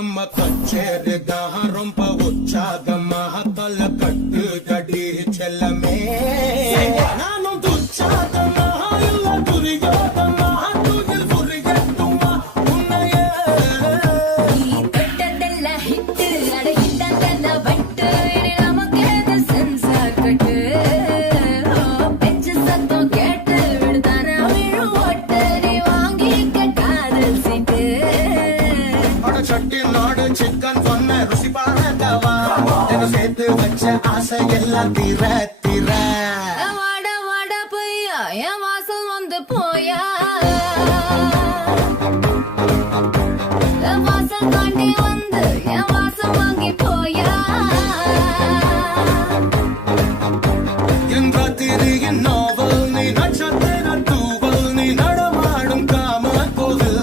நம்ம கச்சேரிதான் ரொம்ப உற்சாகமாக தல கட்டு கடி செல்லமே நானும் துச்சாதமாக இல்ல துரியோதமாக தூயில் புரியட்டுமா உன்னையே நீ தொட்டதெல்லாம் ஹிட்டு அட ஹிட்டாங்கெல்லாம் வட்டு இனி நமக்கேது சென்சார் கட்டு பெஞ்சு சத்தம் கேட்டு விடுதானா விழு ஓட்டு நீ வாங்கிக்க காதல் சீட்டு சட்டி நாடு சிக்கன் சொன்ன ருசி பார்க்கவா சேர்த்து வச்ச ஆசை எல்லாம் தீர